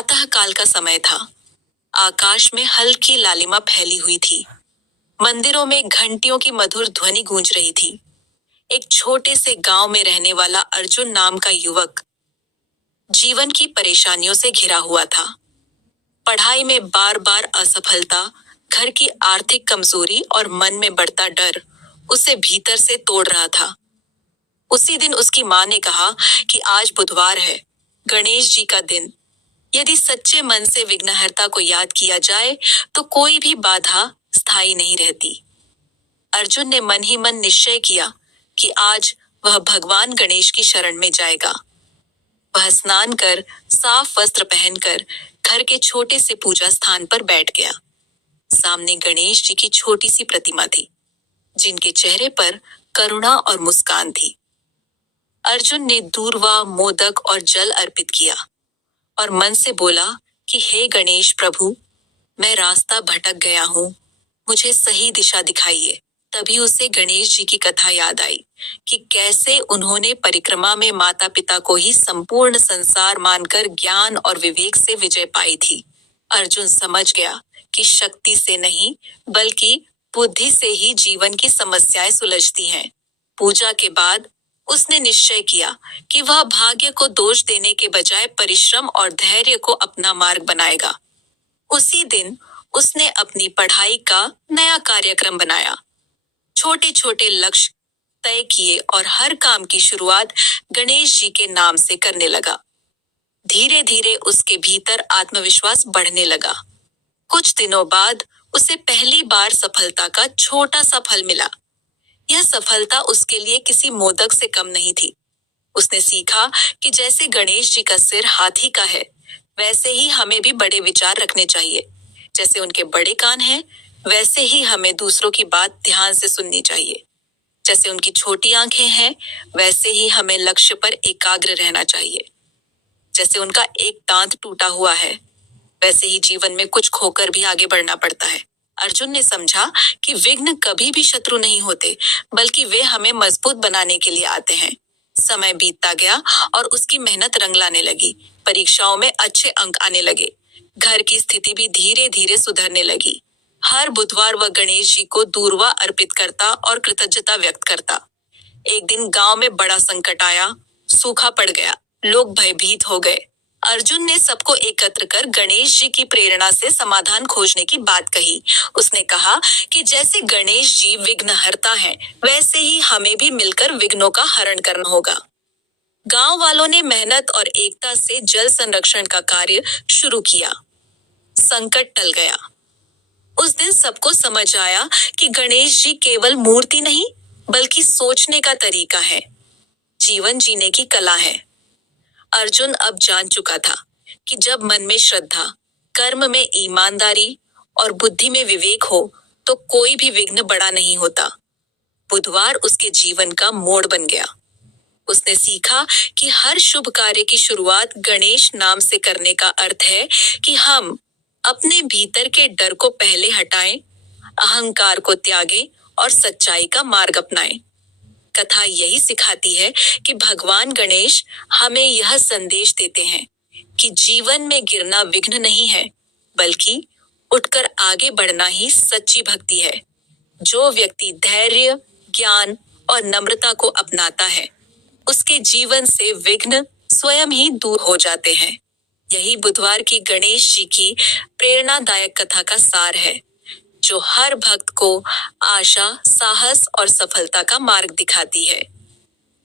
प्रातः काल का समय था। आकाश में हल्की लालिमा फैली हुई थी। मंदिरों में घंटियों की मधुर ध्वनि गूंज रही थी। एक छोटे से गांव में रहने वाला अर्जुन नाम का युवक जीवन की परेशानियों से घिरा हुआ था। पढ़ाई में बार बार असफलता, घर की आर्थिक कमजोरी और मन में बढ़ता डर उसे भीतर से तोड़ रहा था। उसी दिन उसकी माँ ने कहा कि आज बुधवार है, गणेश जी का दिन। यदि सच्चे मन से विघ्नहर्ता को याद किया जाए तो कोई भी बाधा स्थायी नहीं रहती। अर्जुन ने मन ही मन निश्चय किया कि आज वह भगवान गणेश की शरण में जाएगा। वह स्नान कर साफ वस्त्र पहनकर घर के छोटे से पूजा स्थान पर बैठ गया। सामने गणेश जी की छोटी सी प्रतिमा थी, जिनके चेहरे पर करुणा और मुस्कान थी। अर्जुन ने दूर्वा, मोदक और जल अर्पित किया और मन से बोला कि हे गणेश प्रभु, मैं रास्ता भटक गया हूँ, मुझे सही दिशा दिखाइए। तभी उसे गणेश जी की कथा याद आई कि कैसे उन्होंने परिक्रमा में माता पिता को ही संपूर्ण संसार मानकर ज्ञान और विवेक से विजय पाई थी। अर्जुन समझ गया कि शक्ति से नहीं बल्कि बुद्धि से ही जीवन की समस्याएं सुलझती हैं। पूजा के बाद उसने निश्चय किया कि वह भाग्य को दोष देने के बजाय परिश्रम और धैर्य को अपना मार्ग बनाएगा। उसी दिन उसने अपनी पढ़ाई का नया कार्यक्रम बनाया, छोटे छोटे लक्ष्य तय किए और हर काम की शुरुआत गणेश जी के नाम से करने लगा। धीरे धीरे उसके भीतर आत्मविश्वास बढ़ने लगा। कुछ दिनों बाद उसे पहली बार सफलता का छोटा सा फल मिला। यह सफलता उसके लिए किसी मोदक से कम नहीं थी। उसने सीखा कि जैसे गणेश जी का सिर हाथी का है, वैसे ही हमें भी बड़े विचार रखने चाहिए। जैसे उनके बड़े कान हैं, वैसे ही हमें दूसरों की बात ध्यान से सुननी चाहिए। जैसे उनकी छोटी आंखें हैं, वैसे ही हमें लक्ष्य पर एकाग्र रहना चाहिए। जैसे उनका एक दांत टूटा हुआ है, वैसे ही जीवन में कुछ खोकर भी आगे बढ़ना पड़ता है। अर्जुन ने समझा कि विघ्न कभी भी शत्रु नहीं होते, बल्कि वे हमें मजबूत बनाने के लिए आते हैं। समय बीतता गया और उसकी मेहनत रंग लाने लगी। परीक्षाओं में अच्छे अंक आने लगे। घर की स्थिति भी धीरे धीरे सुधरने लगी। हर बुधवार वह गणेश जी को दूर्वा अर्पित करता और कृतज्ञता व्यक्त करता। एक दिन गांव में बड़ा संकट आया, सूखा पड़ गया, लोग भयभीत हो गए। अर्जुन ने सबको एकत्र कर गणेश जी की प्रेरणा से समाधान खोजने की बात कही। उसने कहा कि जैसे गणेश जी विघ्नहर्ता हैं, वैसे ही हमें भी मिलकर विघ्नों का हरण करना होगा। गांव वालों ने मेहनत और एकता से जल संरक्षण का कार्य शुरू किया। संकट टल गया। उस दिन सबको समझ आया कि गणेश जी केवल मूर्ति नहीं, बल्कि सोचने का तरीका है, जीवन जीने की कला है। अर्जुन अब जान चुका था कि जब मन में श्रद्धा, कर्म में ईमानदारी और बुद्धि में विवेक हो तो कोई भी विघ्न बड़ा नहीं होता। बुधवार उसके जीवन का मोड़ बन गया। उसने सीखा कि हर शुभ कार्य की शुरुआत गणेश नाम से करने का अर्थ है कि हम अपने भीतर के डर को पहले हटाएं, अहंकार को त्यागें और सच्चाई का मार्ग अपनाएं। कथा यही सिखाती है कि भगवान गणेश हमें यह संदेश देते हैं कि जीवन में गिरना विघ्न नहीं है, बल्कि उठकर आगे बढ़ना ही सच्ची भक्ति है। जो व्यक्ति धैर्य, ज्ञान और नम्रता को अपनाता है, उसके जीवन से विघ्न स्वयं ही दूर हो जाते हैं। यही बुधवार की गणेश जी की प्रेरणादायक कथा का सार है, जो हर भक्त को आशा, साहस और सफलता का मार्ग दिखाती है।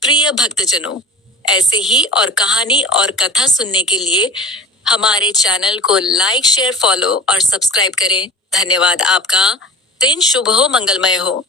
प्रिय भक्तजनों, ऐसे ही और कहानी और कथा सुनने के लिए हमारे चैनल को लाइक, शेयर, फॉलो और सब्सक्राइब करें। धन्यवाद। आपका दिन शुभ हो, मंगलमय हो।